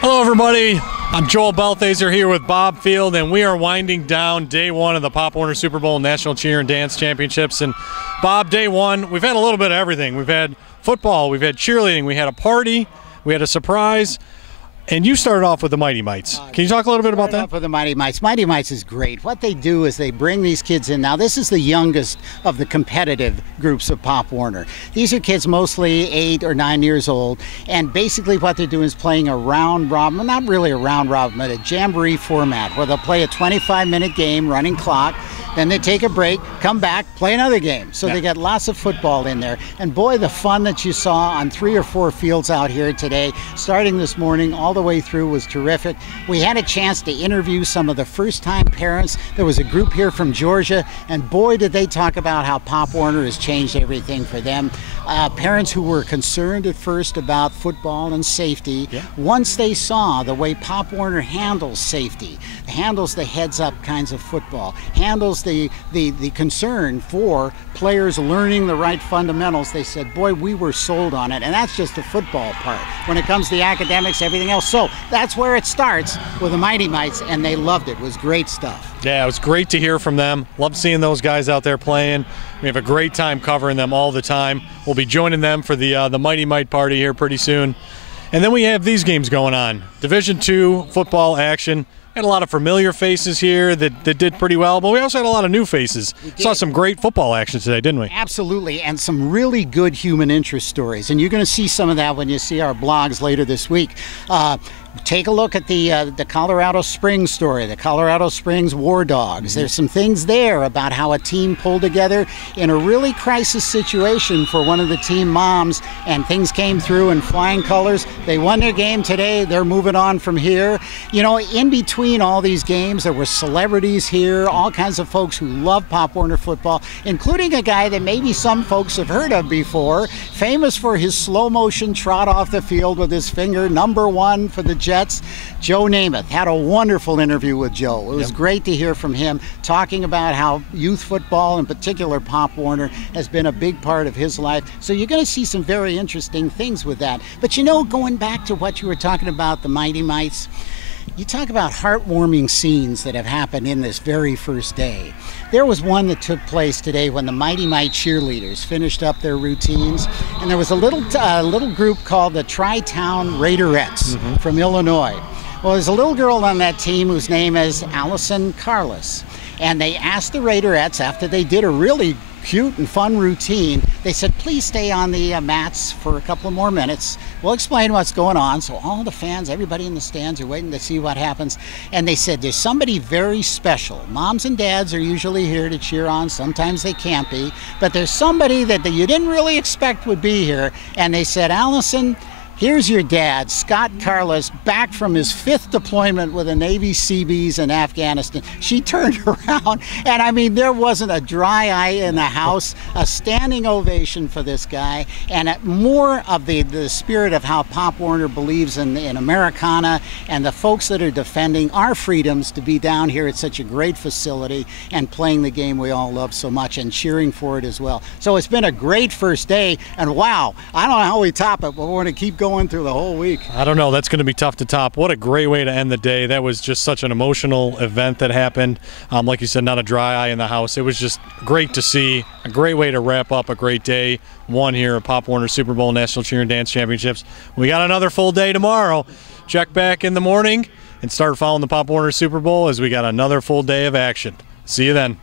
Hello, everybody. I'm Joel Balthaser here with Bob Field, and we are winding down day one of the Pop Warner Super Bowl National Cheer and Dance Championships. And Bob, day one, we've had a little bit of everything. We've had football, we've had cheerleading, we had a party, we had a surprise. And you started off with the Mighty Mites. Can you talk a little bit about that? For the Mighty Mites. Mighty Mites is great. What they do is they bring these kids in. Now, this is the youngest of the competitive groups of Pop Warner. These are kids mostly 8 or 9 years old, and basically what they're doing is playing a round robin, well, not really a round robin, but a jamboree format, where they'll play a 25-minute game, running clock, then they take a break, come back, play another game. So they got lots of football in there. And boy, the fun that you saw on 3 or 4 fields out here today, starting this morning all the way through, was terrific. We had a chance to interview some of the first-time parents. There was a group here from Georgia, and boy, did they talk about how Pop Warner has changed everything for them. Parents who were concerned at first about football and safety, once they saw the way Pop Warner handles safety, handles the heads-up kinds of football, handles the concern for players learning the right fundamentals, they said, boy, we were sold on it. And that's just the football part. When it comes to the academics, everything else. So that's where it starts with the Mighty Mites, and they loved it. It was great stuff. Yeah, it was great to hear from them. Love seeing those guys out there playing. We have a great time covering them all the time. We'll be joining them for the Mighty Mite party here pretty soon. And then we have these games going on. Division II football action. Had a lot of familiar faces here that did pretty well, but we also had a lot of new faces. Saw some great football action today, didn't we? Absolutely, and some really good human interest stories. And you're going to see some of that when you see our blogs later this week. Take a look at the Colorado Springs story, the Colorado Springs War Dogs. There's some things there about how a team pulled together in a really crisis situation for one of the team moms, and things came through in flying colors. They won their game today. They're moving on from here. You know, in between all these games, there were celebrities here, all kinds of folks who love Pop Warner football, including a guy that maybe some folks have heard of before, famous for his slow-motion trot off the field with his finger, #1 for the Jets. Joe Namath. Had a wonderful interview with Joe. It was great to hear from him, talking about how youth football, in particular Pop Warner, has been a big part of his life. So you're going to see some very interesting things with that. But you know, going back to what you were talking about, the Mighty Mites, you talk about heartwarming scenes that have happened in this very first day. There was one that took place today when the Mighty Mite cheerleaders finished up their routines, and there was a little group called the Tri-Town Raiderettes from Illinois. Well, there's a little girl on that team whose name is Allison Carlos, and they asked the Raiderettes, after they did a really cute and fun routine, they said, please stay on the mats for a couple of more minutes. We'll explain what's going on. So all the fans, everybody in the stands are waiting to see what happens. And they said, there's somebody very special. Moms and dads are usually here to cheer on. Sometimes they can't be. But there's somebody that you didn't really expect would be here. And they said, Allison, here's your dad, Scott Carlos, back from his 5th deployment with the Navy Seabees in Afghanistan. She turned around, and I mean, there wasn't a dry eye in the house. A standing ovation for this guy, and more of the spirit of how Pop Warner believes in Americana and the folks that are defending our freedoms to be down here at such a great facility and playing the game we all love so much and cheering for it as well. So it's been a great first day, and wow, I don't know how we top it, but we're going to keep going through the whole week. I don't know. That's going to be tough to top. What a great way to end the day. That was just such an emotional event that happened. Like you said, not a dry eye in the house. It was just great to see. A great way to wrap up a great day. One here at Pop Warner Super Bowl National Cheer and Dance Championships. We got another full day tomorrow. Check back in the morning and start following the Pop Warner Super Bowl as we got another full day of action. See you then.